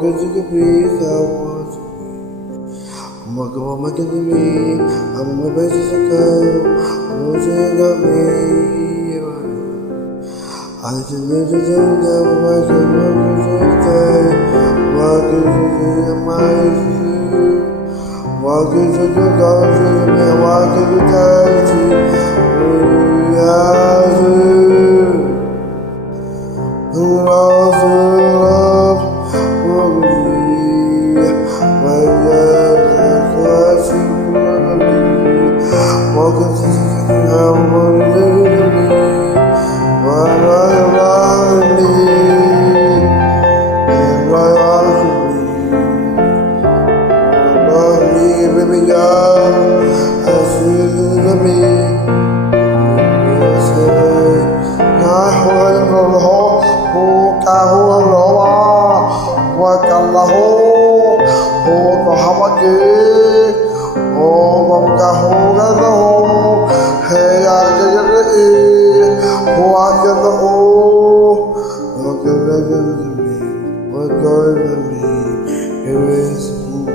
walking to the peace I want to be. I'm walking on my to me. I'm my best as I go. I'm losing up me. I just live to the devil, I can walk to the day. Walking to the mighty. Walking to the God, to the man, walking to the welcome to the how I wanna live me. Why I me? And why me, baby girl, I see to me. I hold the whole, who can hold the wall, what can the whole, hold the hammock. Oh, I'm the whole. Hey, I did it. Oh, I get the whole. Look at me. What going to me? Here is me.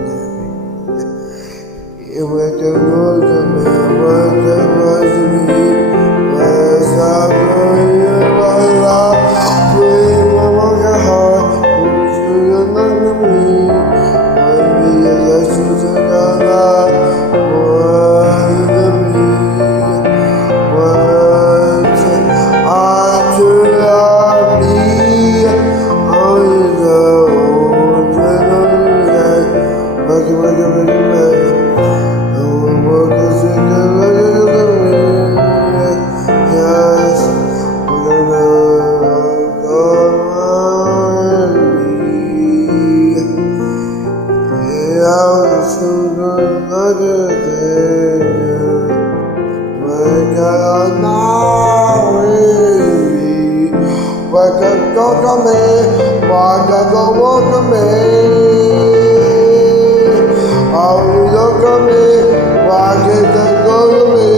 Here we can go to me. What can rise to me? Where's I'm going my life? Free my monkey heart. Who's going to me? When we are just to the light. Welcome me, welcome me. Oh, look at me, why can't you go to me?